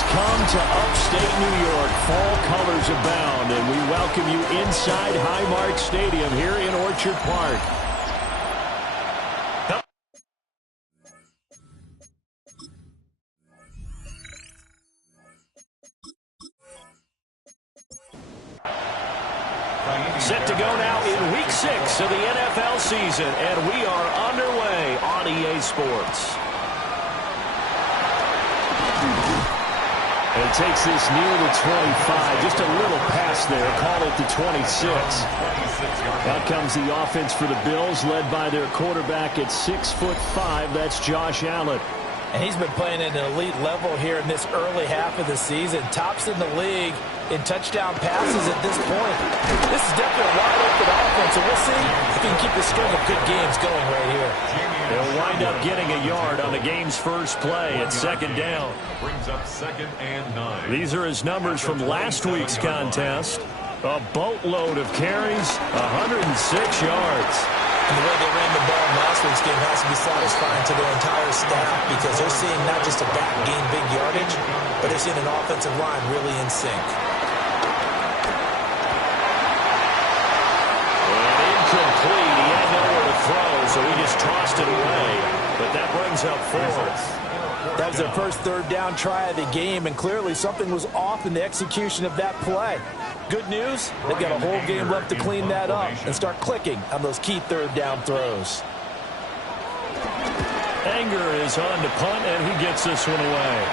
has come to upstate New York. Fall colors abound, and we welcome you inside Highmark Stadium here in Orchard Park. Set to go now in Week 6 of the NFL season, and we are underway on EA Sports. And takes this near the 25. Just a little pass there. Call it the 26. Out comes the offense for the Bills, led by their quarterback at 6'5". That's Josh Allen. And he's been playing at an elite level here in this early half of the season. Tops in the league in touchdown passes at this point. This is definitely a wide-open offense, and we'll see if he can keep the string of good games going right here. They'll wind up getting a yard on the game's first play at second down. Brings up 2nd and 9. These are his numbers from last week's contest. A boatload of carries, 106 yards. And the way they ran the ball in last week's game has to be satisfying to their entire staff because they're seeing not just a back gain big yardage, but they're seeing an offensive line really in sync. And incomplete. He had nowhere to throw, so he just tossed it away. But that brings up 4th. That was their first third down try of the game, and clearly something was off in the execution of that play. Good news, they've got a whole game left to clean that up and start clicking on those key third down throws. Anger is on to punt, and he gets this one away.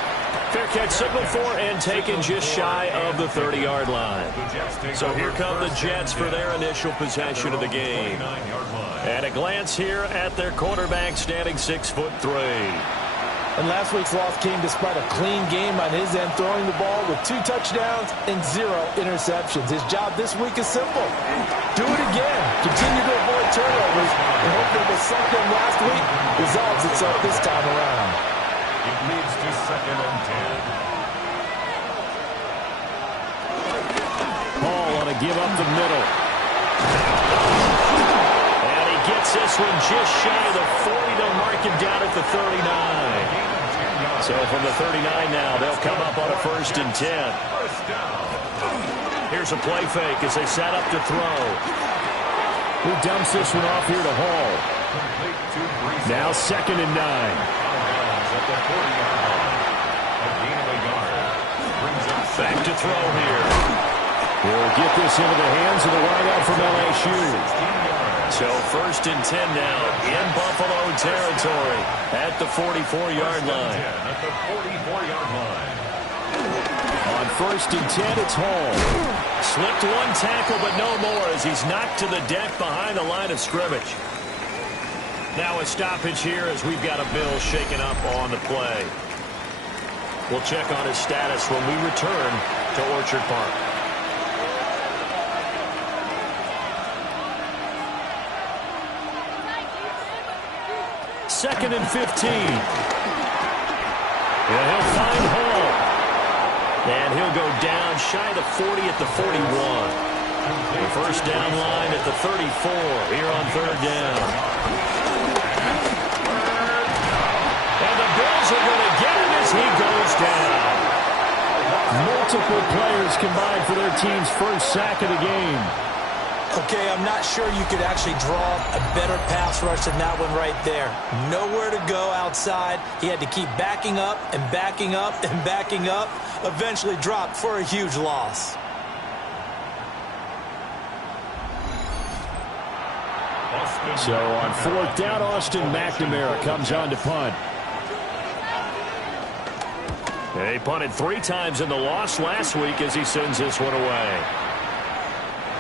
Fair catch signal for and taken just shy of the 30-yard line. So here come the Jets for their initial possession of the game. And a glance here at their quarterback standing 6'3". And last week's loss came despite a clean game on his end, throwing the ball with 2 touchdowns and 0 interceptions. His job this week is simple. Do it again. Continue to avoid turnovers, and hope that what sunk them last week resolves itself this time around. It leads to 2nd and 10. Paul on a give up the middle. And he gets this one just shy of the 40 to mark him down at the 39. So from the 39 now, they'll come up on a 1st and 10. Here's a play fake as they set up to throw. Who dumps this one off here to Hall? Now 2nd and 9. Back to throw here. He'll get this into the hands of the wideout from LSU. So 1st and 10 now in Buffalo territory at the 44-yard line. At the 44-yard line. On 1st and 10, it's Hall. Slipped one tackle, but no more as he's knocked to the deck behind the line of scrimmage. Now a stoppage here as we've got a Bill shaken up on the play. We'll check on his status when we return to Orchard Park. 2nd and 15. And he'll find Hall. And he'll go down shy of the 40 at the 41. The first down line at the 34 here on 3rd down. And the Bills are going to get him as he goes down. Multiple players combined for their team's first sack of the game. Okay, I'm not sure you could actually draw a better pass rush than that one right there. Nowhere to go outside. He had to keep backing up and backing up and backing up. Eventually dropped for a huge loss. So on 4th down, Austin McNamara comes on to punt. They punted 3 times in the loss last week as he sends this one away.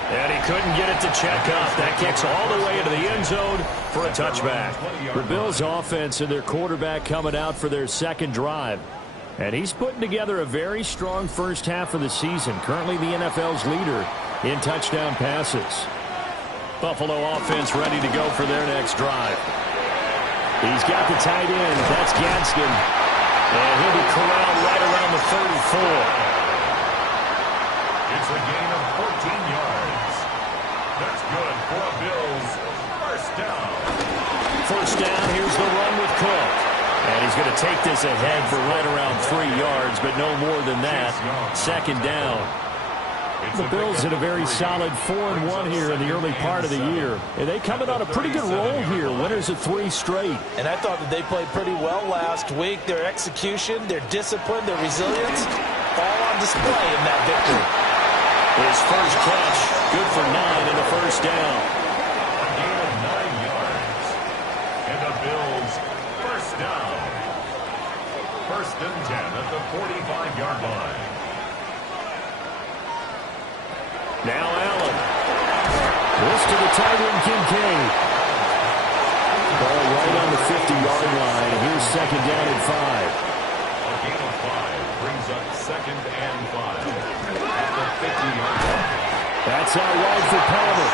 And he couldn't get it to check up. That kicks all the way into the end zone for a touchback. The Bills' offense and their quarterback coming out for their 2nd drive. And he's putting together a very strong first half of the season. Currently the NFL's leader in touchdown passes. Buffalo offense ready to go for their next drive. He's got the tight end. That's Gadsden. And he'll be corralled right around the 34. It's a gain of 14 yards. That's good for a Bills first down. First down, here's the run with Cook. And he's going to take this ahead for right around 3 yards, but no more than that. Second down. The Bills in a very solid 4-1 here in the early part of the year. And they coming on a pretty good roll here, winners of 3 straight. And I thought that they played pretty well last week. Their execution, their discipline, their resilience, all on display in that victory. His first catch, good for 9 and a first down. A gain of 9 yards. And the Bills, first down. First and 10 at the 45-yard line. Now Allen. This to the tight end, Kincaid. Ball right on the 50-yard line. Here's second down and 5. A gain of 5 brings up second and 5 at the 50-yard line. That's out wide for Palmer.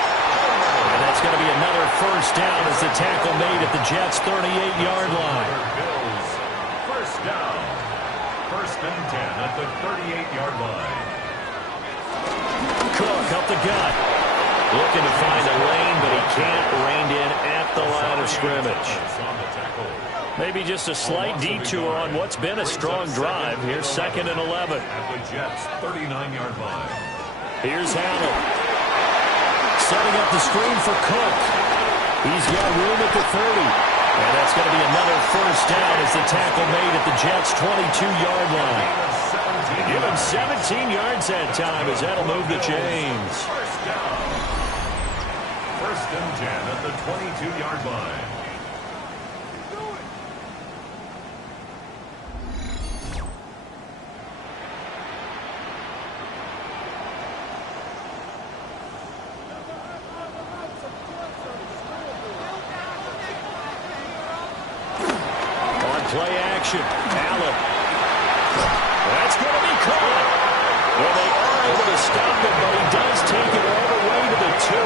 And that's going to be another first down as the tackle made at the Jets' 38-yard line. Bills, first down. First and 10 at the 38-yard line. Cook up the gut. Looking to find a lane, but he can't rein in at the line of scrimmage. Maybe just a slight detour on what's been a strong drive. Here's second and 11. At the Jets' 39-yard line. Here's Allen. Setting up the screen for Cook. He's got room at the 30. And that's going to be another first down as the tackle made at the Jets' 22-yard line. Give him 17 yards that time as that'll move the chains. First down. First and 10 at the 22-yard line. On play action, Allen. That's going to be caught. Well, they are able to stop him, but he does take it all the way to the 2.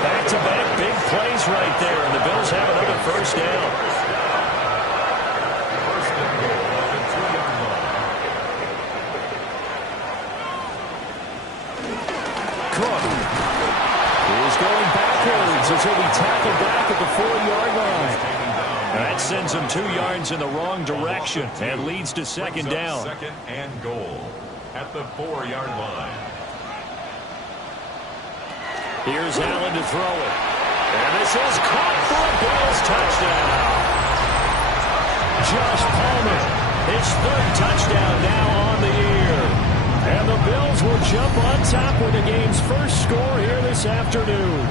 Back-to-back big plays right there, and the Bills have another first down. First and goal at the 2-yard line. Cook is going backwards as he'll be tackled back at the 4-yard line. That sends him 2 yards in the wrong direction and leads to second down. Second and goal at the 4-yard line. Here's Allen to throw it. And this is caught for a Bills touchdown. Josh Palmer, his 3rd touchdown now on the year. And the Bills will jump on top with the game's first score here this afternoon.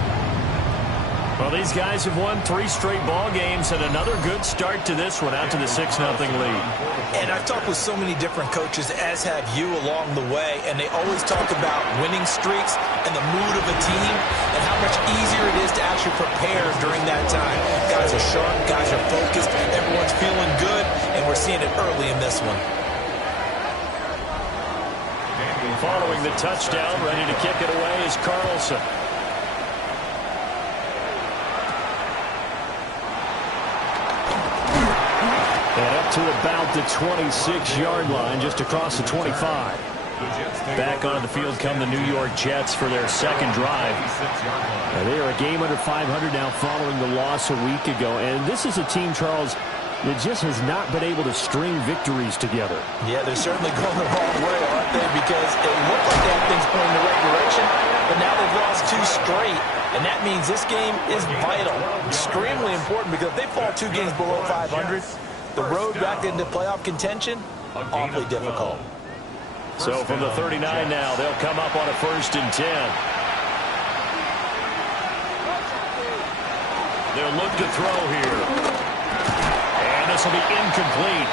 Well, these guys have won 3 straight ball games and another good start to this one out to the 6-0 lead. And I've talked with so many different coaches, as have you along the way, and they always talk about winning streaks and the mood of a team and how much easier it is to actually prepare during that time. Guys are sharp, guys are focused, everyone's feeling good, and we're seeing it early in this one. Following the touchdown, ready to kick it away is Carlson. And up to about the 26-yard line, just across the 25. Back onto the field come the New York Jets for their second drive. They are a game under 500 now following the loss a week ago. And this is a team, Charles, that just has not been able to string victories together. Yeah, they're certainly going the wrong way, aren't they? Because it looked like they had things going in the right direction, but now they've lost 2 straight. And that means this game is vital, extremely important, because if they fall 2 games below 500, the road back into playoff contention, awfully difficult. So from the 39 now, they'll come up on a 1st and 10. They'll look to throw here. And this will be incomplete.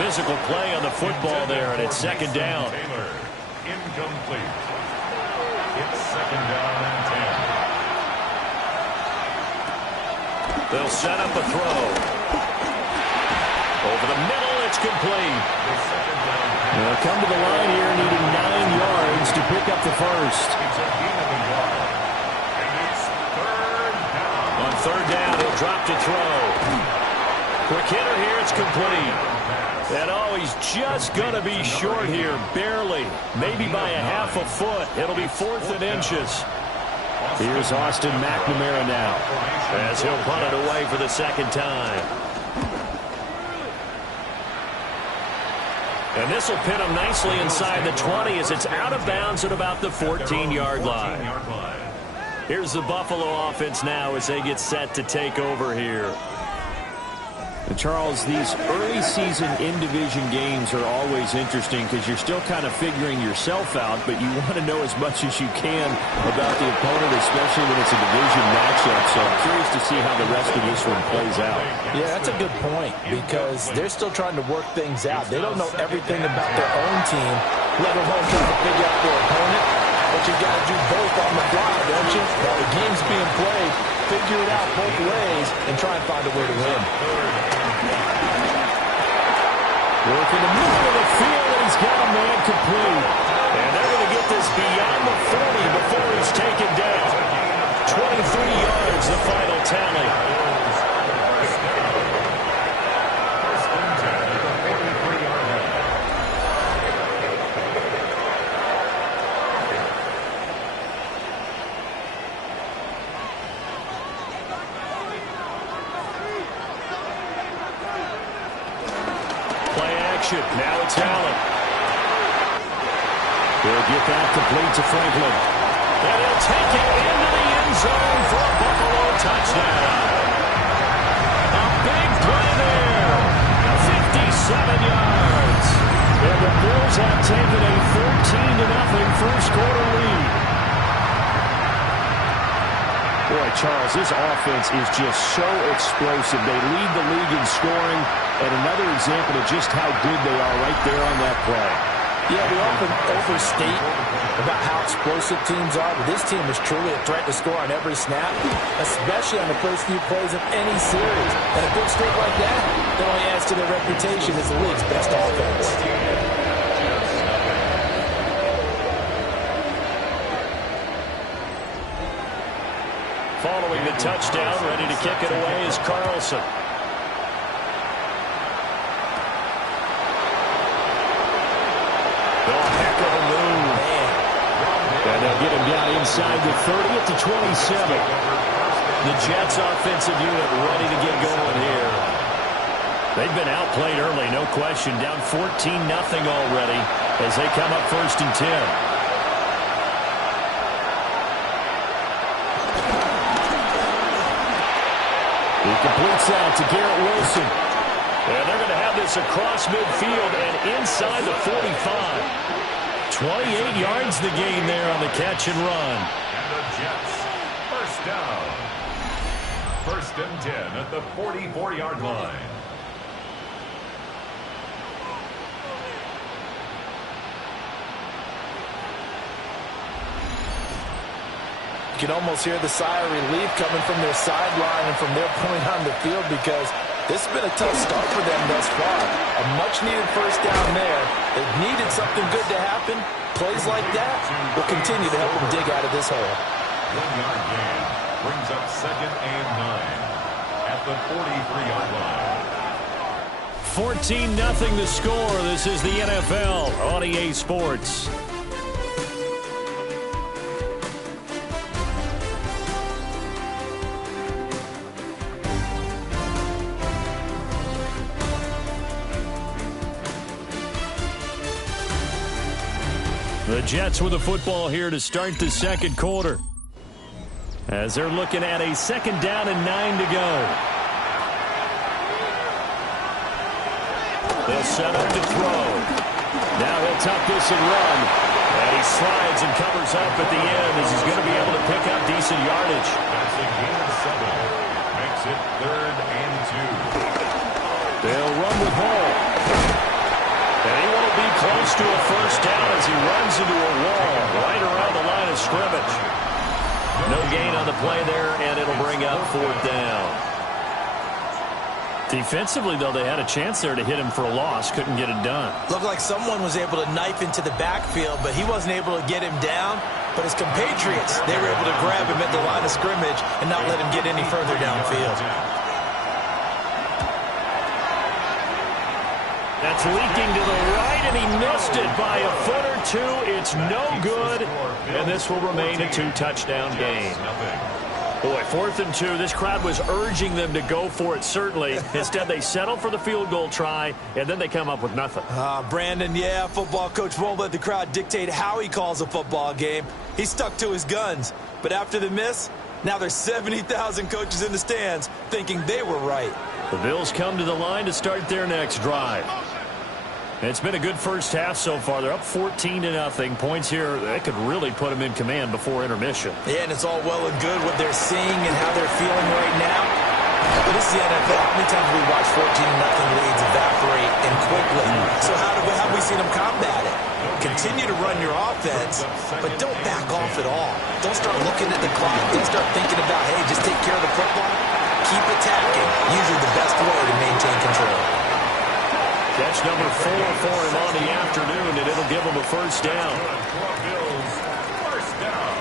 Physical play on the football there, and it's second down. Taylor, incomplete. It's second down and 10. They'll set up a throw. Over the middle, it's complete. They'll come to the line here needing 9 yards to pick up the first. It's a gain of a yard. And it's 3rd down. On 3rd down, he'll drop to throw. Quick hitter here, it's complete. And oh, he's just going to be short here, barely. Maybe by a half a foot. It'll be 4th and inches. Here's Austin McNamara now, as he'll punt it away for the second time. And this will pin him nicely inside the 20 as it's out of bounds at about the 14-yard line. Here's the Buffalo offense now as they get set to take over here. And Charles, these early season in-division games are always interesting because you're still kind of figuring yourself out, but you want to know as much as you can about the opponent, especially when it's a division matchup. So I'm curious to see how the rest of this one plays out. Yeah, that's a good point because they're still trying to work things out. They don't know everything about their own team, let alone trying to figure out their opponent. But you got to do both on the fly, don't you? While the game's being played, figure it out both ways and try and find a way to win. Work in the middle of the field, and he's got a man complete. And they're going to get this beyond the 40 before he's taken down. 23 yards, the final tally. Now it's Allen. They'll get that complete to Franklin. And he'll take it into the end zone for a Buffalo touchdown. A big play there. 57 yards. And the Bills have taken a 14-0 first-quarter lead. Boy, Charles, this offense is just so explosive. They lead the league in scoring, and another example of just how good they are right there on that play. Yeah, we often overstate about how explosive teams are, but this team is truly a threat to score on every snap, especially on the first few plays of any series. And a big streak like that only adds to their reputation as the league's best offense. Following the touchdown, ready to kick it away is Carlson. Oh, heck of a move. And they'll get him down inside the 30 at the 27. The Jets offensive unit ready to get going here. They've been outplayed early, no question. Down 14-0 already as they come up 1st and 10. He completes that to Garrett Wilson. And they're going to have this across midfield and inside the 45. 28 yards the gain there on the catch and run. And the Jets, first down. 1st and 10 at the 44-yard line. You can almost hear the sigh of relief coming from their sideline and from their point on the field because this has been a tough start for them thus far. A much-needed first down there. They've needed something good to happen. Plays like that will continue to help them dig out of this hole. 1-yard gain brings up 2nd and 9 at the 43-yard line. 14-0 the score. This is the NFL on EA Sports. The Jets with the football here to start the 2nd quarter. As they're looking at a 2nd down and 9 to go. They'll set up to throw. Now he'll tuck this and run. And he slides and covers up at the end as he's going to be able to pick up decent yardage. That's a gain of 7. Makes it 3rd and 2. They'll run with Hall. And he won't be close to a first down as he runs into a wall right around the line of scrimmage. No gain on the play there, and it'll bring up 4th down. Defensively, though, they had a chance there to hit him for a loss. Couldn't get it done. Looked like someone was able to knife into the backfield, but he wasn't able to get him down. But his compatriots, they were able to grab him at the line of scrimmage and not let him get any further downfield. That's leaking to the right, and he missed it by a foot or two. It's no good, and this will remain a 2-touchdown game. Boy, 4th and 2. This crowd was urging them to go for it, certainly. Instead, they settle for the field goal try, and then they come up with nothing. Brandon, yeah, football coach won't let the crowd dictate how he calls a football game. He stuck to his guns. But after the miss, now there's 70,000 coaches in the stands thinking they were right. The Bills come to the line to start their next drive. It's been a good first half so far. They're up 14-0. Points here, that could really put them in command before intermission. Yeah, and it's all well and good what they're seeing and how they're feeling right now. But this is the NFL. How many times have we watched 14-0 leads evaporate and quickly? So how have we seen them combat it? Continue to run your offense, but don't back off at all. Don't start looking at the clock. Don't start thinking about, hey, just take care of the football. Keep attacking. Usually the best way to maintain control. Catch number 4 for him on the afternoon, and it'll give him a first down. Bills, first down.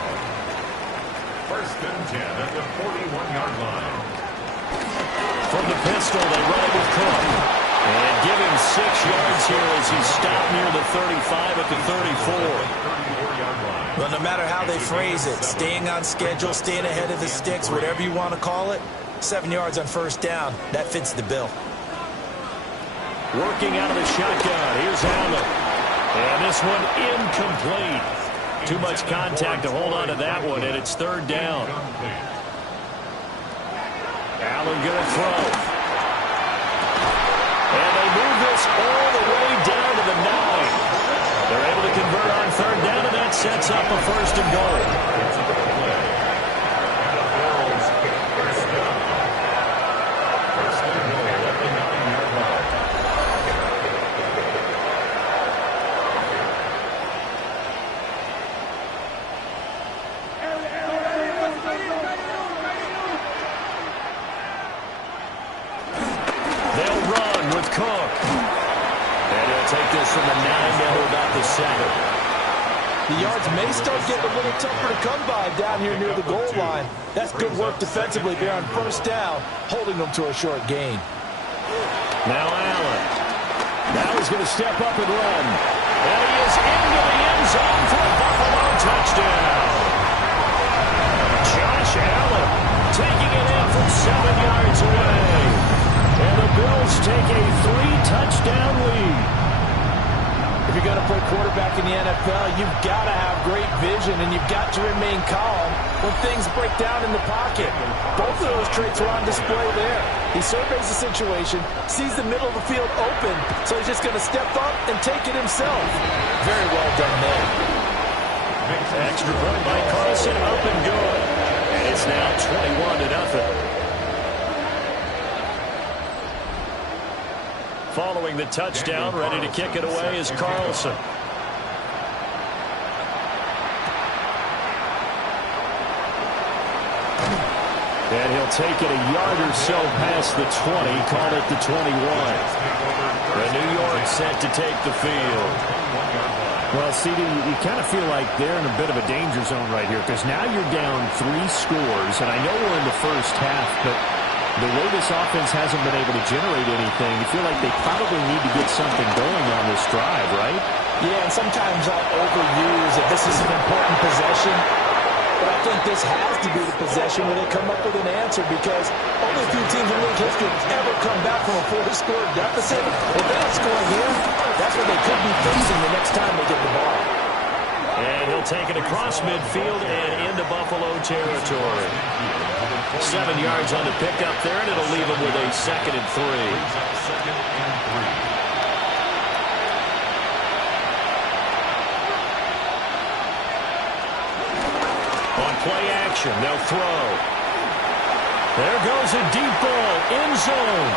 1st and 10 at the 41-yard line. From the pistol, they run it with Cook. And give him 6 yards here as he stopped near the 35 at the 34. 34-yard line. Well, no matter how they phrase it, staying on schedule, staying ahead of the sticks, whatever you want to call it, 7 yards on first down, that fits the bill. Working out of the shotgun. Here's Allen. And this one incomplete. Too much contact to hold on to that one, and it's 3rd down. Allen going to throw. And they move this all the way down to the 9. They're able to convert on 3rd down, and that sets up a 1st and goal. From the 9 down to about the 7. The yards may start getting a little tougher to come by down here near the goal line. That's good work defensively there on first down, holding them to a short gain. Now Allen. Now he's going to step up and run. And he is into the end zone for a Buffalo touchdown. Josh Allen taking it in from 7 yards away. And the Bills take a 3-touchdown lead. If you're going to play quarterback in the NFL, you've got to have great vision, and you've got to remain calm when things break down in the pocket. Both of those traits are on display there. He surveys the situation, sees the middle of the field open, so he's just going to step up and take it himself. Very well done there. Extra point by Carlson, up and good. And it's now 21-0. Following the touchdown, ready to kick it away is Carlson. And he'll take it a yard or so past the 20, call it the 21. The New York set to take the field. Well, CD, you kind of feel like they're in a bit of a danger zone right here because now you're down 3 scores, and I know we're in the first half, but the way this offense hasn't been able to generate anything, you feel like they probably need to get something going on this drive, right? Yeah, and sometimes I'll overuse that this is an important possession, but I think this has to be the possession where they come up with an answer because only a few teams in league history have ever come back from a 4-score deficit. If they're not scoring here, that's what they could be facing the next time they get the ball. And he'll take it across midfield and into Buffalo territory. 7 yards on the pickup there, and it'll leave him with a 2nd and 3. On play action, they'll throw. There goes a deep ball, end zone.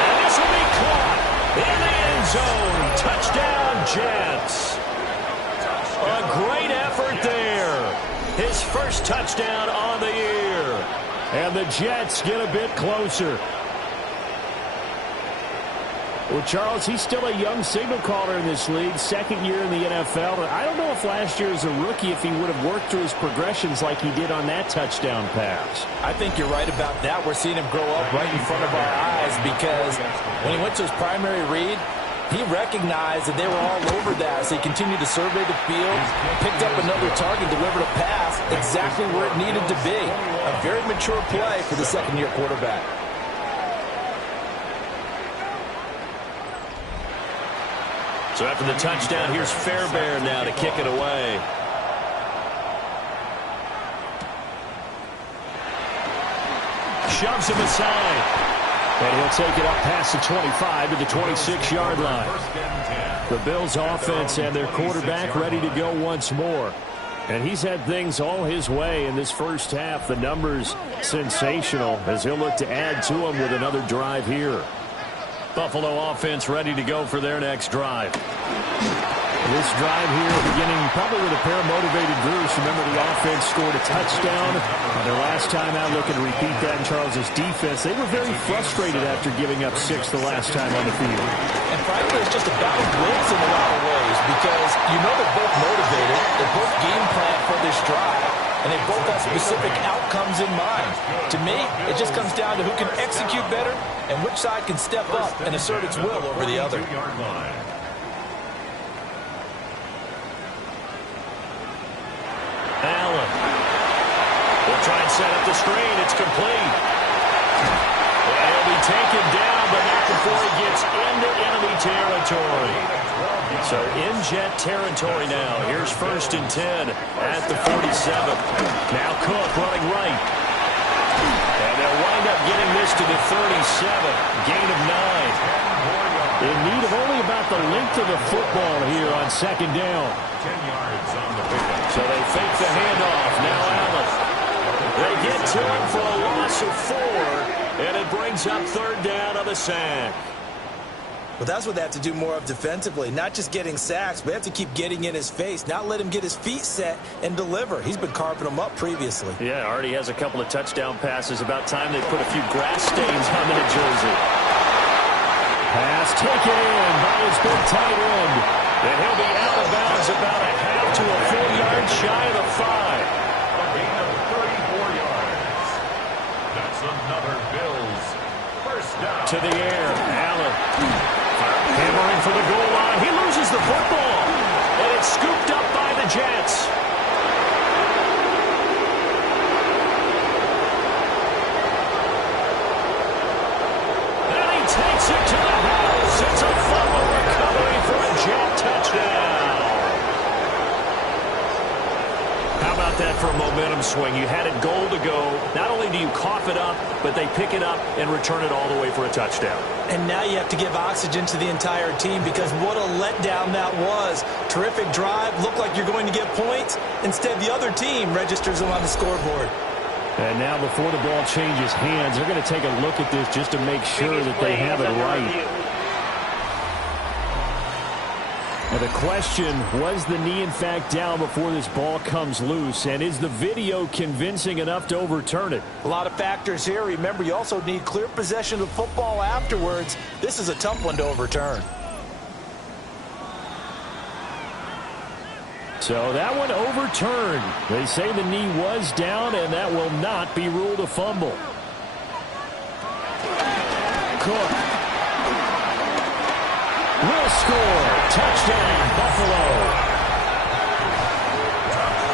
And this will be caught in the end zone. Touchdown, Jets. A great effort there. His first touchdown on the year. And the Jets get a bit closer. Well, Charles, he's still a young signal caller in this league, 2nd year in the NFL. I don't know if last year as a rookie, if he would have worked through his progressions like he did on that touchdown pass. I think you're right about that. We're seeing him grow up right in front of our eyes because when he went to his primary read, He recognized that they were all over that, so he continued to survey the field, picked up another target, delivered a pass exactly where it needed to be. A very mature play for the second-year quarterback. So after the touchdown, here's Fairbairn now to kick it away. Shoves him aside. And he'll take it up past the 25 to the 26-yard line. The Bills offense and their quarterback ready to go once more. And he's had things all his way in this first half. The numbers sensational as he'll look to add to them with another drive here. Buffalo offense ready to go for their next drive. This drive here beginning probably with a pair of motivated Bruce. Remember, the offense scored a touchdown on their last time out, looking to repeat that in Charles's defense. They were very frustrated after giving up 6 the last time on the field. And frankly, it's just a battle of wits in a lot of ways because you know they're both motivated, they both game plan for this drive, and they both have specific outcomes in mind. To me, it just comes down to who can execute better and which side can step up and assert its will over the other. Allen will try and set up the screen. It's complete. And he'll be taken down, but not before he gets into enemy territory. So in Jet territory now. Here's 1st and 10 at the 47. Now Cook running right. And they'll wind up getting this to the 37. Gain of 9. In need of only about the length of the football here on 2nd down. 10 yards on the pickup. So they fake the handoff. Now Allen. They get to him for a loss of 4, and it brings up 3rd down on the sack. Well, that's what they have to do more of defensively, not just getting sacks, but they have to keep getting in his face, not let him get his feet set and deliver. He's been carving them up previously. Yeah, already has a couple of touchdown passes. About time they put a few grass stains on the jersey. Pass taken in by his big tight end. And he'll be out of bounds about a half to a full yard shy of the 5. A gain of 34 yards. That's another Bills first down. To the air, Allen. Hammering for the goal line. He loses the football. And it's scooped up by the Jets. And he takes it to the house. It's a fumble recovery for a Jet touchdown. How about that for a momentum swing? You had it goal to go. Not only do you cough it up, but they pick it up and return it all the way for a touchdown. And now you have to give oxygen to the entire team because what a letdown that was. Terrific drive. Looked like you're going to get points. Instead, the other team registers them on the scoreboard. And now before the ball changes hands, they're going to take a look at this just to make sure that they have it right. Now the question, was the knee in fact down before this ball comes loose? And is the video convincing enough to overturn it? A lot of factors here. Remember, you also need clear possession of football afterwards. This is a tough one to overturn. So that one overturned. They say the knee was down, and that will not be ruled a fumble. Cook will score. Touchdown, Buffalo.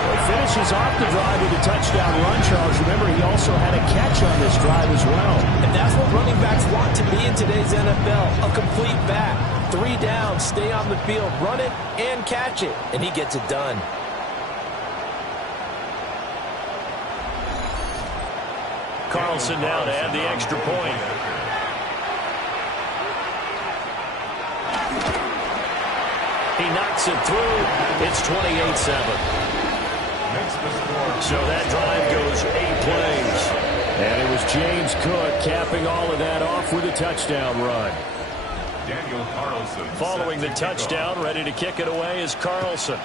He finishes off the drive with a touchdown run, Charles. Remember, he also had a catch on this drive as well. And that's what running backs want to be in today's NFL, a complete back. 3 downs, stay on the field, run it, and catch it. And he gets it done. Carlson now to add the extra point. He knocks it through. It's 28-7. So that drive goes 8 plays. And it was James Cook capping all of that off with a touchdown run. Daniel Carlson. Following the touchdown, ready to kick it away is Carlson.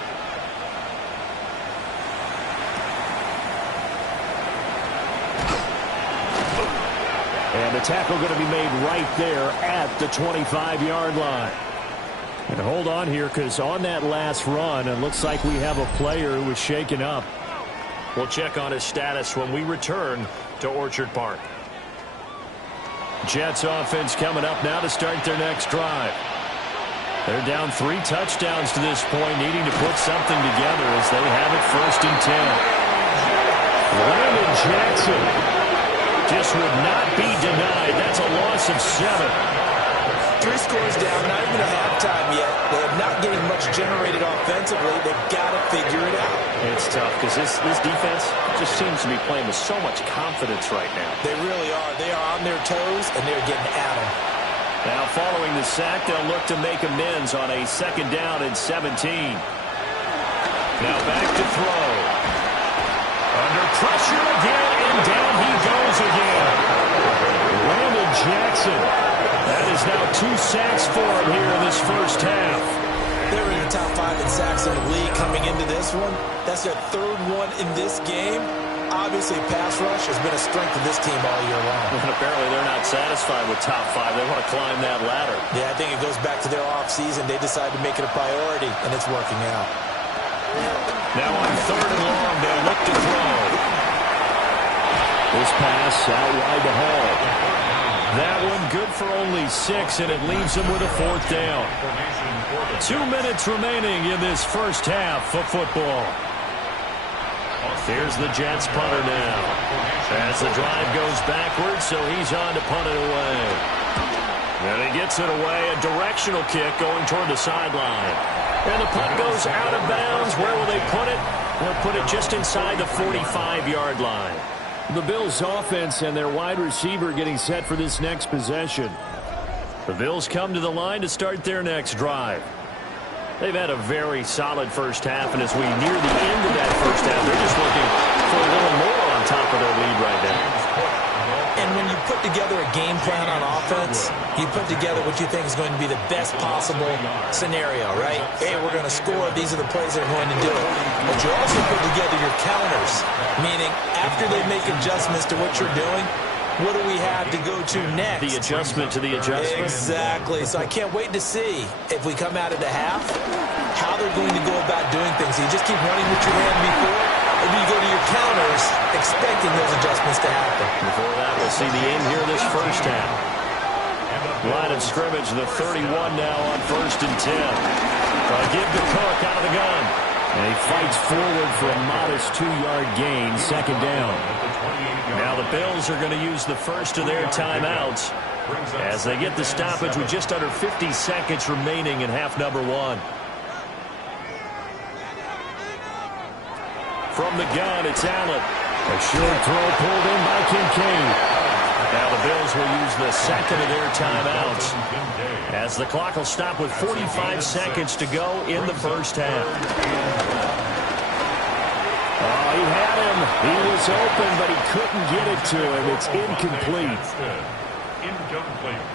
And the tackle going to be made right there at the 25-yard line. And hold on here, because on that last run, it looks like we have a player who was shaken up. We'll check on his status when we return to Orchard Park. Jets offense coming up now to start their next drive. They're down 3 touchdowns to this point, needing to put something together as they have it 1st and 10. Landon Jackson just would not be denied. That's a loss of 7. 3 scores down, not even at halftime yet. They're not getting much generated offensively. They've got to figure it out. It's tough because this defense just seems to be playing with so much confidence right now. They really are. They are on their toes, and they're getting at them. Now following the sack, they'll look to make amends on a 2nd down and 17. Now back to throw. Under pressure again, and down he goes again. Landon Jackson. That is now 2 sacks for him here in this first half. They're in the top 5 in sacks in the league coming into this one. That's their 3rd one in this game. Obviously, pass rush has been a strength of this team all year long. And apparently they're not satisfied with top 5. They want to climb that ladder. Yeah, I think it goes back to their offseason. They decided to make it a priority, and it's working out. Now on 3rd and long, they'll look to throw. This pass out wide to Hall. That one good for only 6, and it leaves them with a 4th down. 2 minutes remaining in this first half of football. Here's the Jets punter now. As the drive goes backwards, so he's on to punt it away. And he gets it away, a directional kick going toward the sideline. And the punt goes out of bounds. Where will they put it? They'll put it just inside the 45-yard line. The Bills' offense and their wide receiver getting set for this next possession. The Bills come to the line to start their next drive. They've had a very solid first half, and as we near the end of that first half, they're just looking for a little more on top of their lead right now. And when you put together a game plan on offense, you put together what you think is going to be the best possible scenario, right? Hey, we're going to score. These are the plays that are going to do it. But you also put together your counters, meaning after they make adjustments to what you're doing, what do we have to go to next? The adjustment to the adjustment? Exactly. So I can't wait to see if we come out of the half, how they're going to go about doing things. So you just keep running what you ran before, or do you go to your counters expecting those adjustments to happen? Before that, we'll see the end here of this first half. Line of scrimmage, the 31 now on 1st and 10. Give to Cook out of the gun. And he fights forward for a modest 2-yard gain, 2nd down. Now the Bills are going to use the first of their timeouts as they get the stoppage with just under 50 seconds remaining in half number 1. From the gun, it's Allen. A short throw pulled in by Kincaid. Now the Bills will use the second of their timeouts as the clock will stop with 45 seconds to go in the first half. Oh, he had him. He was open, but he couldn't get it to him. It's incomplete. Incomplete.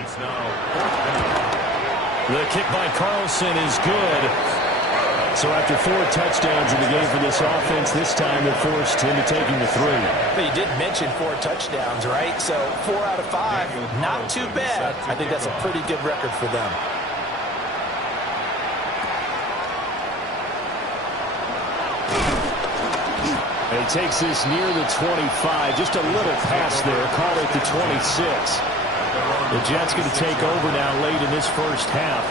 It's now 4th down. The kick by Carlson is good. So after 4 touchdowns in the game for this offense, this time they're forced into taking the 3. But you did mention 4 touchdowns, right? So 4 out of 5, not too bad. I think that's a pretty good record for them. And he takes this near the 25. Just a little pass there. Call it the 26. The Jets going to take over now late in this first half.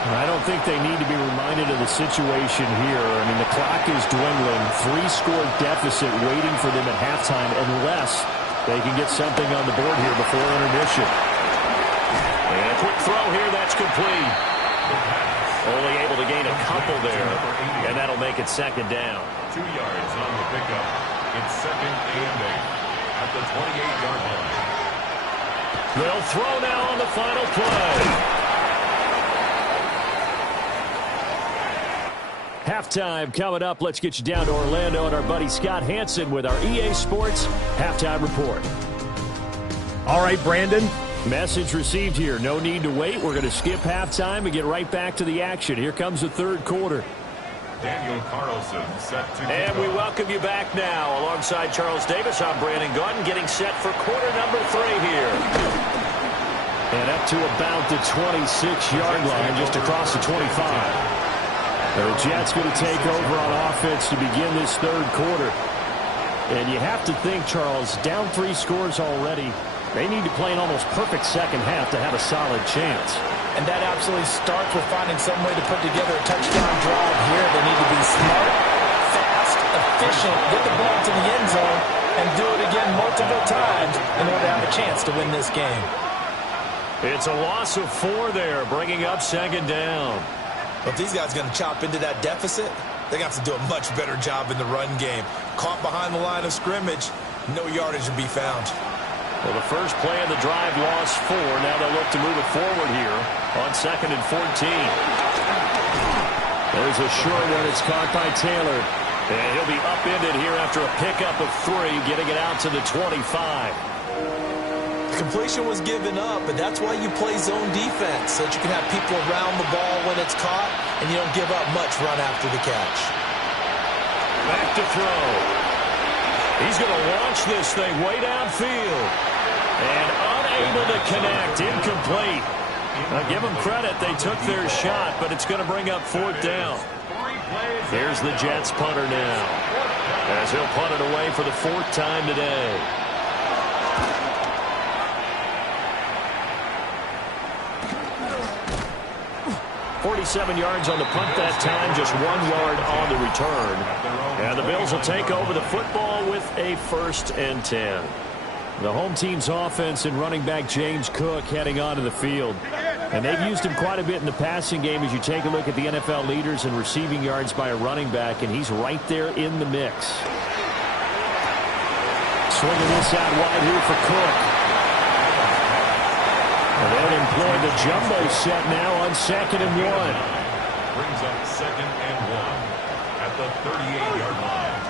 I don't think they need to be reminded of the situation here. I mean, the clock is dwindling. 3-score deficit waiting for them at halftime unless they can get something on the board here before intermission. And a quick throw here, that's complete. Only able to gain a couple there, and that'll make it 2nd down. 2 yards on the pickup. It's 2nd and 8 at the 28-yard line. They'll throw now on the final play. Halftime coming up. Let's get you down to Orlando and our buddy Scott Hanson with our EA Sports Halftime Report. All right, Brandon. Message received here. No need to wait. We're going to skip halftime and get right back to the action. Here comes the 3rd quarter. Daniel Carlson set to kick And we off. welcome you back now. Alongside Charles Davis, I'm Brandon Gaudin, getting set for quarter number 3 here. And up to about the 26-yard line, just across the 25. The Jets going to take over on offense to begin this 3rd quarter. And you have to think, Charles, down 3 scores already. They need to play an almost perfect second half to have a solid chance. And that absolutely starts with finding some way to put together a touchdown drive here. They need to be smart, fast, efficient, get the ball to the end zone, and do it again multiple times in order to have a chance to win this game. It's a loss of 4 there, bringing up second down. If these guys are going to chop into that deficit, they're going to have to do a much better job in the run game. Caught behind the line of scrimmage, no yardage to be found. Well, the first play of the drive lost 4. Now they'll look to move it forward here on 2nd and 14. There's a short one. It's caught by Taylor. And he'll be upended here after a pickup of 3, getting it out to the 25. Completion was given up, but that's why you play zone defense, so that you can have people around the ball when it's caught, and you don't give up much run after the catch. Back to throw. He's going to launch this thing way downfield. And unable to connect. Incomplete. Now, give them credit. They took their shot, but it's going to bring up 4th down. Here's the Jets punter now, as he'll punt it away for the 4th time today. .47 yards on the punt that time, just 1 yard on the return. And the Bills will take over the football with a 1st and 10. The home team's offense and running back James Cook heading onto the field. And they've used him quite a bit in the passing game as you take a look at the NFL leaders in receiving yards by a running back, and he's right there in the mix. Swinging this out wide here for Cook. And they'll employ the jumbo set now on 2nd and 1. Brings up 2nd and 1 at the 38-yard line.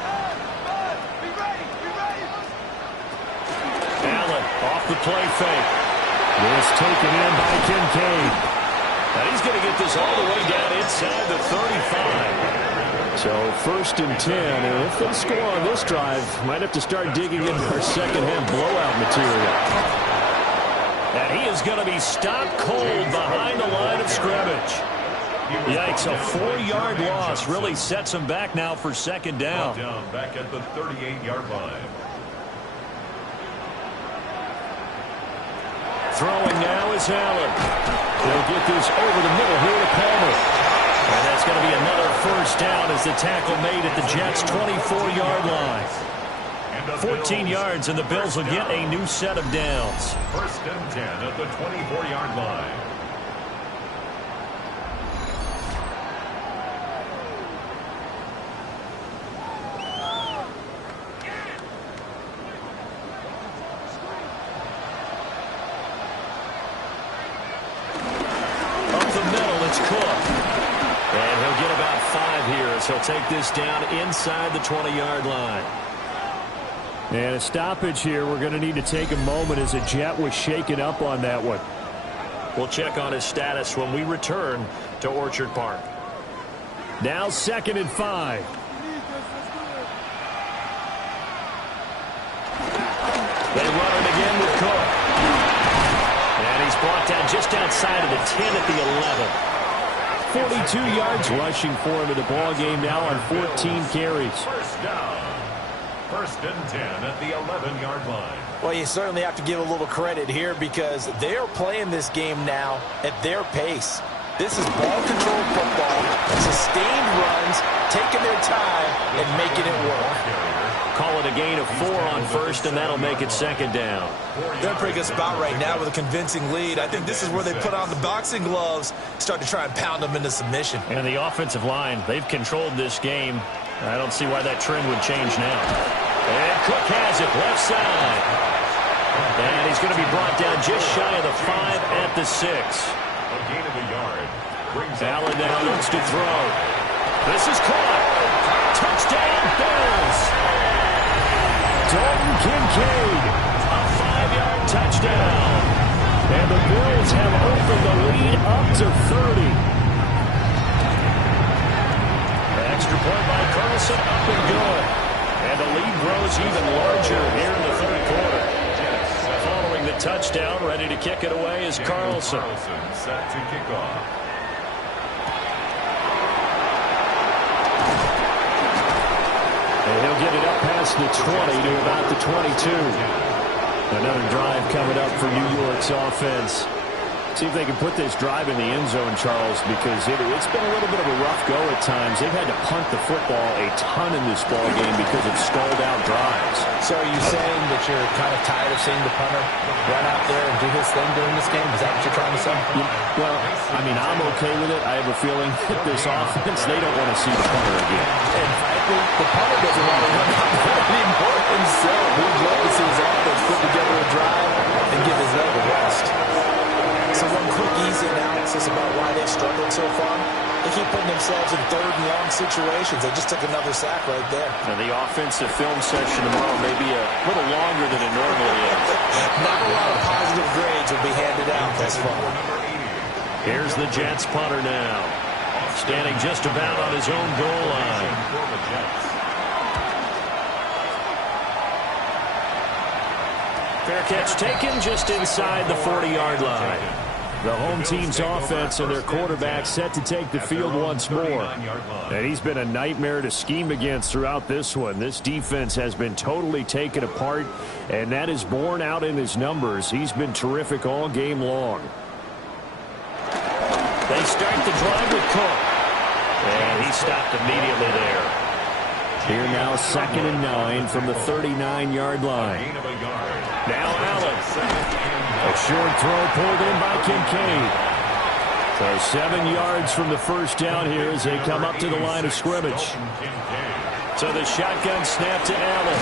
Allen off the play fake. This taken in by Kincaid. And he's going to get this all the way down inside the 35. So 1st and 10, and if they score on this drive, might have to start digging into our second-half blowout material. And he is going to be stopped cold behind the line of scrimmage. Yikes, a 4-yard loss really sets him back now for 2nd down. Back at the 38-yard line. Throwing now is Allen. They'll get this over the middle here to Palmer. And that's going to be another 1st down as the tackle made at the Jets' 24-yard line. 14 yards, and the Bills will get a new set of downs. 1st and 10 at the 24-yard line. He'll take this down inside the 20-yard line. And a stoppage here. We're going to need to take a moment as a Jet was shaken up on that one. We'll check on his status when we return to Orchard Park. Now 2nd and 5. They run it again with Cook. And he's brought down just outside of the 10 at the 11. 42 yards rushing for him in the ball game now on 14 carries. 1st down. 1st and 10 at the 11-yard line. Well, you certainly have to give a little credit here because they're playing this game now at their pace. This is ball control football, sustained runs, taking their time and making it work. Call it a gain of 4 on 1st, and that'll make it 2nd down. They're in a pretty good spot right now with a convincing lead. I think this is where they put on the boxing gloves, start to try and pound them into submission. And the offensive line, they've controlled this game. I don't see why that trend would change now. And Cook has it left side. And he's going to be brought down just shy of the 5 at the 6. A gain of a yard. Allen now looks to throw. This is caught. Touchdown, Bills. Dalton Kincaid. A 5-yard touchdown. And the Bills have opened the lead up to 30. Extra point by Carlson, up and good. And the lead grows even larger here in the 3rd quarter. Following the touchdown, ready to kick it away is Carlson. Set to kick off. And he'll get it up past the 20 to about the 22. Another drive coming up for New York's offense. See if they can put this drive in the end zone, Charles, because it's been a little bit of a rough go at times. They've had to punt the football a ton in this ball game because of stalled-out drives. So are you saying that you're kind of tired of seeing the punter run out there and do his thing during this game? Is that what you're trying to say? Well, I mean, I'm okay with it. I have a feeling that this offense, they don't want to see the punter again. And frankly, the punter doesn't want to run out there anymore himself. He'd love to see his offense put together a drive and give his leg a rest. So one quick, easy analysis about why they've struggled so far. They keep putting themselves in third and long situations. They just took another sack right there. Now, the offensive film session tomorrow may be a little longer than it normally is. Not a lot of positive grades will be handed out thus far. Here's the Jets punter now. Standing just about on his own goal line. Fair catch taken just inside the 40-yard line. The home team's offense and their quarterback set to take the field once more. And he's been a nightmare to scheme against throughout this one. This defense has been totally taken apart, and that is borne out in his numbers. He's been terrific all game long. They start the drive with Cook. And he stopped immediately there. Here now 2nd and 9 from the 39-yard line. Now Allen. A short throw pulled in by Kincaid. So 7 yards from the first down here as they come up to the line of scrimmage. So the shotgun snap to Allen.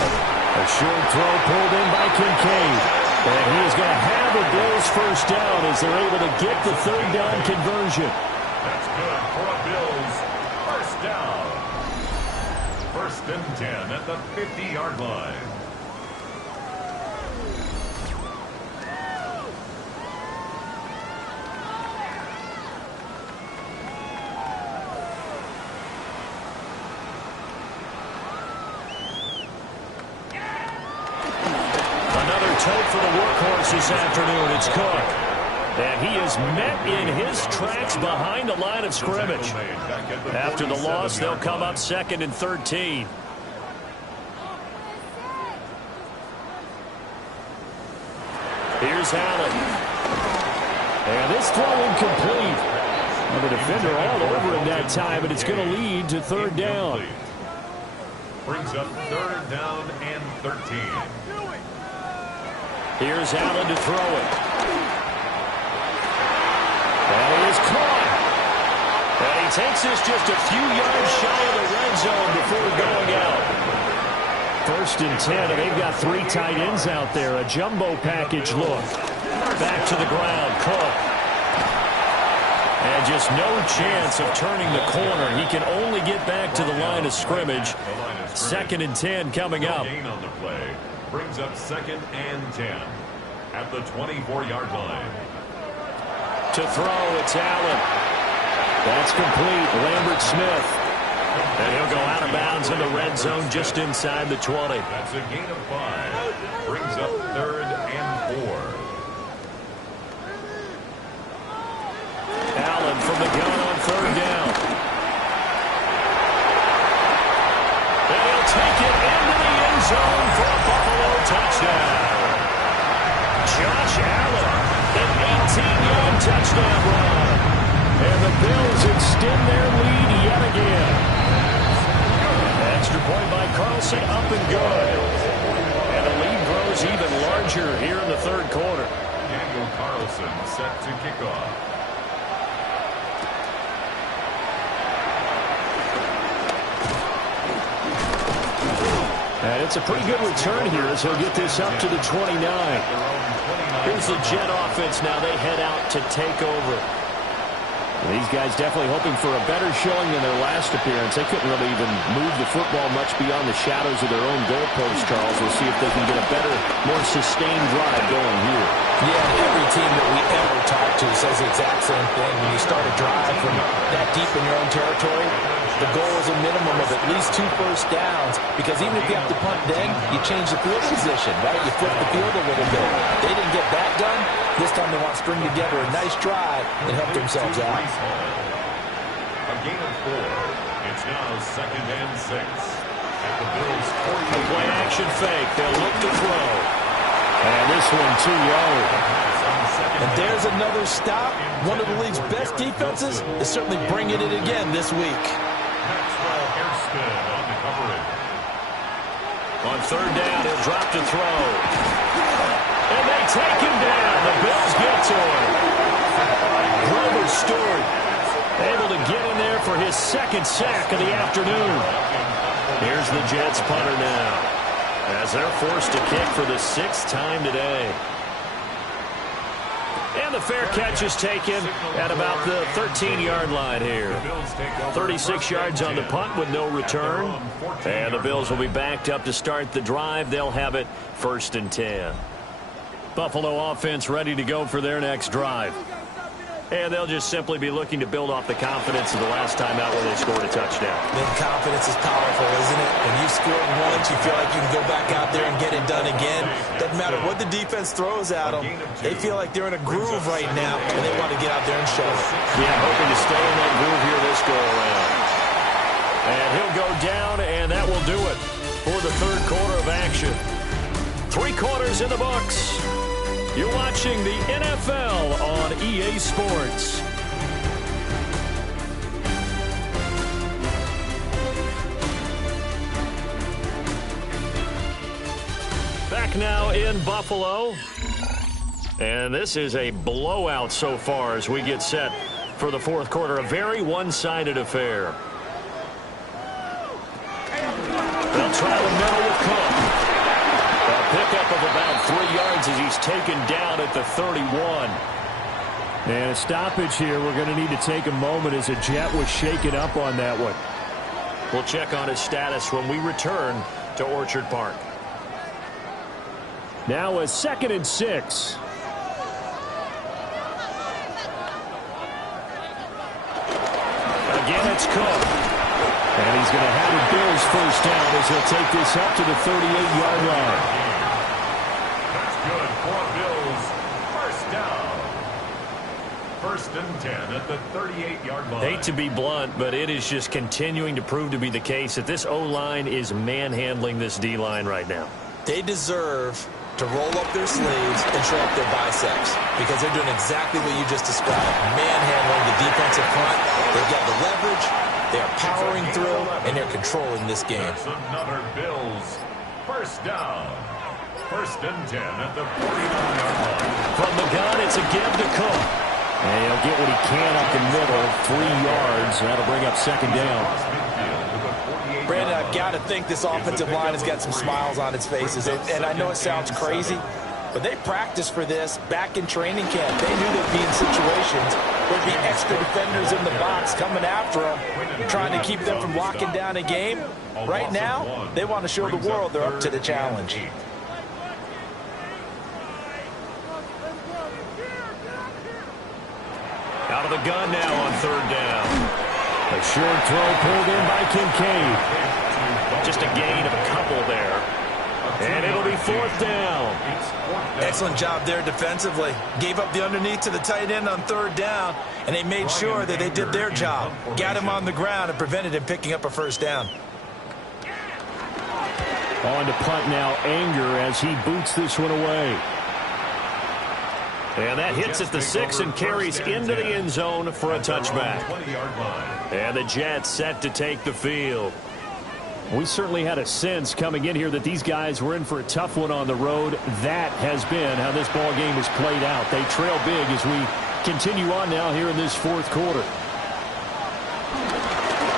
A short throw pulled in by Kincaid. And he is going to have a Bills first down as they're able to get the third down conversion. That's good for a Bills first down. 1st and 10 at the 50-yard line. For the workhorse this afternoon, it's Cook. And he is met in his tracks behind the line of scrimmage. After the loss, they'll come up 2nd and 13. Here's Allen. And this throw incomplete. Well, the defender all over him that time, but it's going to lead to third down. Brings up 3rd down and 13. Here's Allen to throw it. And he is caught. And he takes this just a few yards shy of the red zone before going out. 1st and 10, and they've got 3 tight ends out there. A jumbo package look. Back to the ground, Cook. And just no chance of turning the corner. He can only get back to the line of scrimmage. 2nd and 10 coming up. Gain on the play. Brings up 2nd and 10 at the 24-yard line. To throw, it's Allen. That's complete. Lambert Smith. And he'll go out of bounds in the red zone just inside the 20. That's a gain of 5. Brings up 3rd and 4. Allen from the gun on 3rd down. And he'll take it into the end zone for a Buffalo touchdown. Josh Allen, an 18-yard touchdown run. And the Bills extend their lead yet again. Extra point by Carlson, up and good. And the lead grows even larger here in the 3rd quarter. Daniel Carlson set to kick off. And it's a pretty good return here as he'll get this up to the 29. Here's the Jet offense now. They head out to take over. These guys definitely hoping for a better showing than their last appearance. They couldn't really even move the football much beyond the shadows of their own goalpost, Charles. We'll see if they can get a better, more sustained drive going here. Yeah, every team that we ever talk to says the exact same thing. When you start a drive from that deep in your own territory, the goal is a minimum of at least 2 first downs, because even if you have to punt then, you change the field position, right? You flip the field a little bit. They didn't get that done. This time they want to string together a nice drive and help themselves out. A gain of 4. It's now 2nd and 6. At the Bills' 40. Play action fake. They'll look to throw. And this one too low. And there's another stop. One of the league's best defenses is certainly bringing it again this week. Maxwell Hairston on the coverage. On third down, he'll drop to throw. And they take him down. The Bills get to him. Grover Stewart able to get in there for his second sack of the afternoon. Here's the Jets punter now, as they're forced to kick for the 6th time today. And the fair catch is taken at about the 13-yard line here. 36 yards on the punt with no return. And the Bills will be backed up to start the drive. They'll have it 1st and 10. Buffalo offense ready to go for their next drive. And they'll just simply be looking to build off the confidence of the last time out where they scored a touchdown. Then confidence is powerful, isn't it? When you've scored once, you feel like you can go back out there and get it done again. Doesn't matter what the defense throws at them. They feel like they're in a groove right now, and they want to get out there and show it. Yeah, hoping to stay in that groove here this go-around. And he'll go down, and that will do it for the third quarter of action. 3 quarters in the books. You're watching the NFL on EA Sports. Back now in Buffalo. And this is a blowout so far as we get set for the fourth quarter. A very one-sided affair. They'll try the middle with Cook. A pickup of about 3 yards as he's taken down at the 31. And a stoppage here. We're going to need to take a moment as a Jet was shaken up on that one. We'll check on his status when we return to Orchard Park. Now a 2nd and 6. Again, it's Cook. And he's going to have the Bills first down as he'll take this up to the 38-yard line. That's good for Bills. First down. 1st and 10 at the 38-yard line. Hate to be blunt, but it is just continuing to prove to be the case that this O-line is manhandling this D-line right now. They deserve to roll up their sleeves and show up their biceps because they're doing exactly what you just described. Manhandling the defensive front. They've got the leverage. They're powering through, and they're controlling this game. That's another Bills. First down. 1st and 10 at the 49-yard line. From the gun, it's a give to Cook. And he'll get what he can up the middle, 3 yards. That'll bring up 2nd down. Brandon, I've got to think this offensive line has got some smiles on its faces. And I know it sounds crazy, but they practiced for this back in training camp. They knew they'd be in situations where there'd be extra defenders in the box coming after them, trying to keep them from locking down a game. Right now, they want to show the world they're up to the challenge. Out of the gun now on 3rd down. A short throw pulled in by Kincaid. Just a gain of a couple there. And it'll be 4th down. Excellent job there defensively. Gave up the underneath to the tight end on 3rd down, and they made sure that they did their job. Got him on the ground and prevented him picking up a 1st down. On to punt now, Anger as he boots this one away. And that hits at the 6 and carries into the end zone for a touchback. And the Jets set to take the field. We certainly had a sense coming in here that these guys were in for a tough one on the road. That has been how this ball game has played out. They trail big as we continue on now here in this 4th quarter.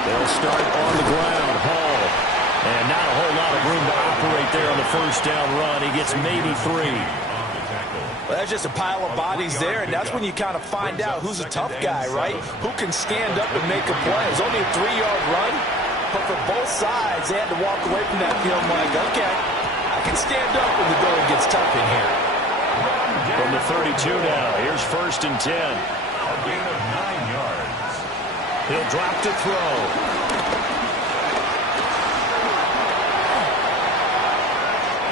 They'll start on the ground. Hall. And not a whole lot of room to operate there on the 1st down run. He gets maybe 3. Well, that's just a pile of bodies there, and that's when you kind of find out who's a tough guy, right? Who can stand up and make a play. It was only a 3-yard run, but for both sides, they had to walk away from that field like, okay, I can stand up when the going gets tough in here. From the 32 now, here's 1st and 10. A gain of 9 yards. He'll drop to throw.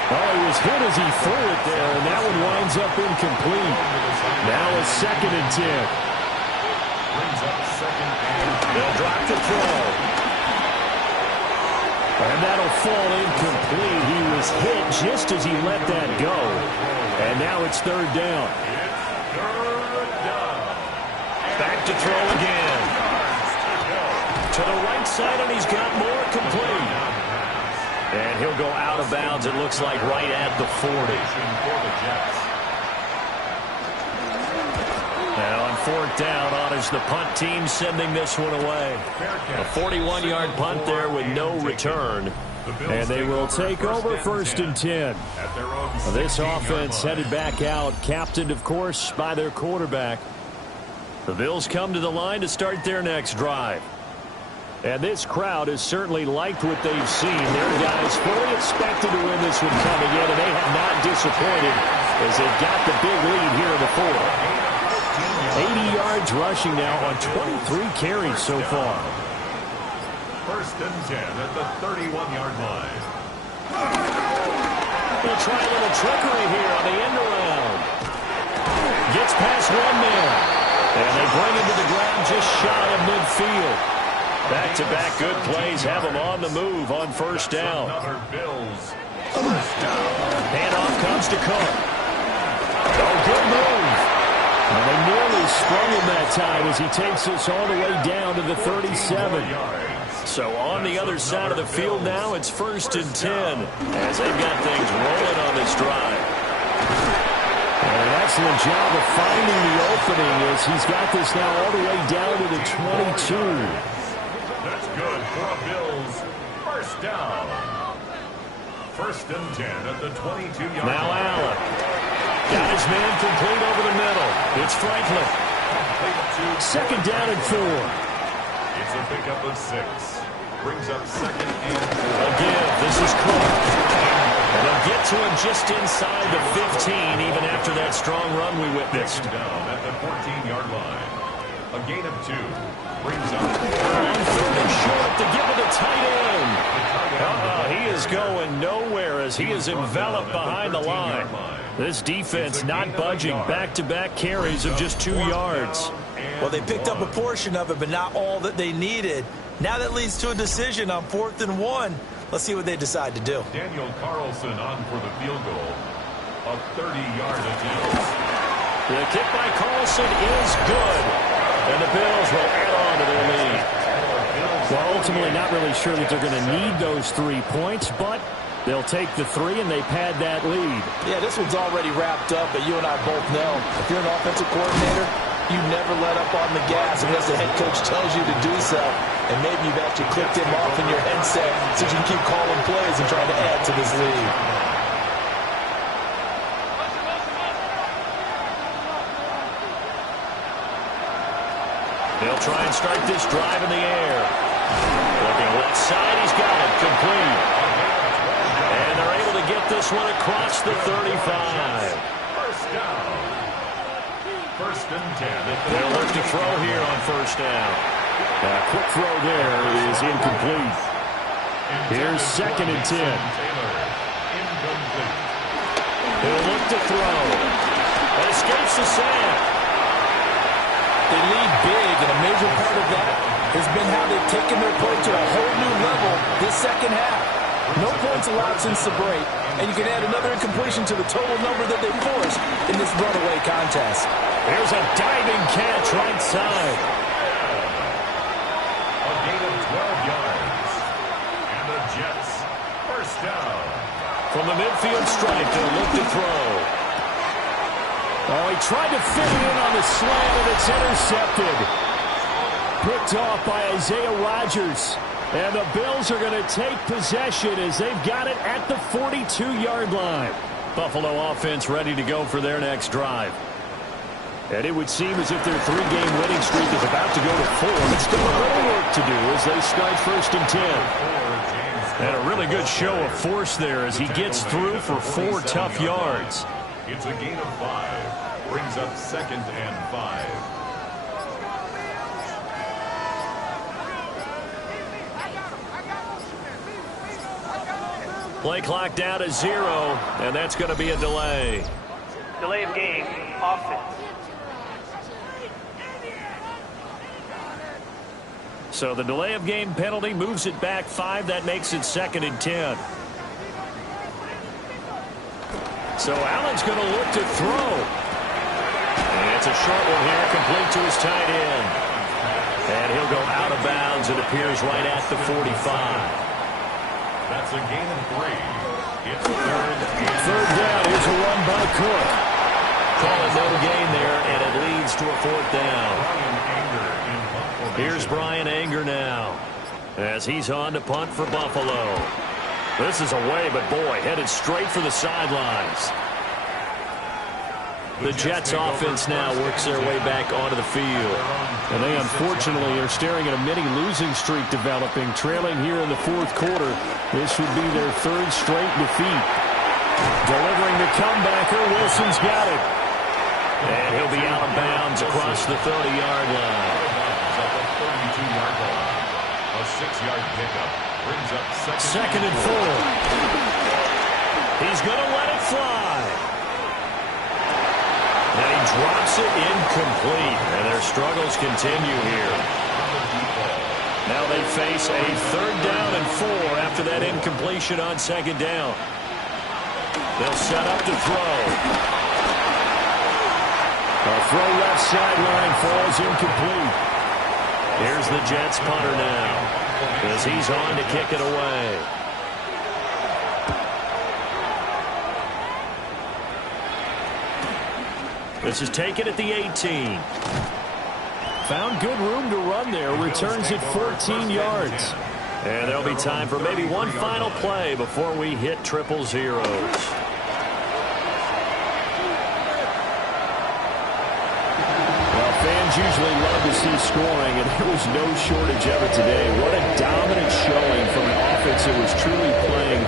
Oh, he was hit as he threw it there, and that one winds up incomplete. Now a 2nd and 10. Brings up 2nd and 10. They'll drop to throw. And that'll fall incomplete. He was hit just as he let that go. And now it's third down. Back to throw again. To the right side, and he's got more, complete. And he'll go out of bounds, it looks like, right at the 40. Now on fourth down, honors the punt team, sending this one away. A 41-yard punt there with no return. And they will take over first and 10. This offense headed back out, captained, of course, by their quarterback. The Bills come to the line to start their next drive. And this crowd has certainly liked what they've seen. Their guys fully expected to win this one coming in, and they have not disappointed as they've got the big lead here in the fourth. 80 yards rushing now on 23 carries so far. First and 10 at the 31-yard line. He'll try a little trickery here on the end around. Gets past one man. And they bring him to the ground just shy of midfield. Back-to-back good plays have him on the move on first down. Handoff comes to Cook. Oh, good move. And they nearly sprung him that time as he takes this all the way down to the 37. So on the other side of the field now, it's first and 10 as they've got things rolling on this drive. And an excellent job of finding the opening as he's got this now all the way down to the 22. That's good for a Bills first down. First and 10 at the 22-yard line. Now Allen. Got his man complete over the middle. It's Franklin. Second down and 4. It's a pickup of 6. Brings up second and 4. Again, this is Cook. And they'll get to him just inside the 15, even after that strong run we witnessed. Down at the 14-yard line. A gain of 2. Brings up on third and short to give it a tight end. He is going nowhere as he is enveloped behind the line. This defense not budging. Back-to-back carries of just 2 yards. Well, they picked up a portion of it, but not all that they needed. Now that leads to a decision on 4th and 1. Let's see what they decide to do. Daniel Carlson on for the field goal. A 30-yard attempt. The kick by Carlson is good. And the Bills will add on to their lead. Well, ultimately not really sure that they're going to need those 3 points, but they'll take the 3 and they pad that lead. Yeah, this one's already wrapped up, but you and I both know if you're an offensive coordinator, you never let up on the gas unless the head coach tells you to do so. And maybe you've actually clicked him off in your headset so you can keep calling plays and trying to add to this lead. They'll try and start this drive in the air. Looking left side, he's got it complete. And they're able to get this one across the 35. First down. First and 10. They'll look to throw here on first down. A quick throw there is incomplete. Here's second and 10. He'll look to throw. And escapes the sack. They lead big, and a major part of that has been how they've taken their play to a whole new level this second half. No points allowed since the break, and you can add another incompletion to the total number that they forced in this runaway contest. There's a diving catch right side. A gain of 12 yards. And the Jets first down. From the midfield stripe, they'll look to throw. Oh, he tried to fit it in on the slant, and it's intercepted. Picked off by Isaiah Rodgers. And the Bills are going to take possession as they've got it at the 42-yard line. Buffalo offense ready to go for their next drive. And it would seem as if their 3-game winning streak is about to go to 4. But still a little work to do as they start first and 10. And a really good show of force there as he gets through for 4 tough yards. It's a gain of 5. Brings up second and 5. Play clock down to 0, and that's going to be a delay. Delay of game, offense. So the delay of game penalty moves it back 5. That makes it 2nd and 10. So Allen's going to look to throw. And it's a short one here, complete to his tight end. And he'll go out of bounds. It appears right at the 45. That's a gain of 3. It's 3rd down. Here's a run by Cook. Call it no gain there, and it leads to a 4th down. Here's Brian Anger now as he's on to punt for Buffalo. This is away, but boy, headed straight for the sidelines. The Jets offense now works their way back onto the field. And they unfortunately are staring at a mini losing streak developing, trailing here in the 4th quarter. This would be their 3rd straight defeat. Delivering the comebacker, Wilson's got it. And he'll be out of bounds across the 30-yard line. A 6-yard pickup brings up 2nd and 4. He's going to let it fly. And he drops it incomplete. And their struggles continue here. Now they face a 3rd down and 4 after that incompletion on 2nd down. They'll set up to throw. A throw left sideline falls incomplete. Here's the Jets punter now as he's on to kick it away. This is taken at the 18. Found good room to run there. Returns it 14 yards. And there'll be time for maybe one final play before we hit triple zeros. Fans usually love to see scoring, and there was no shortage of it today. What a dominant showing from an offense that was truly playing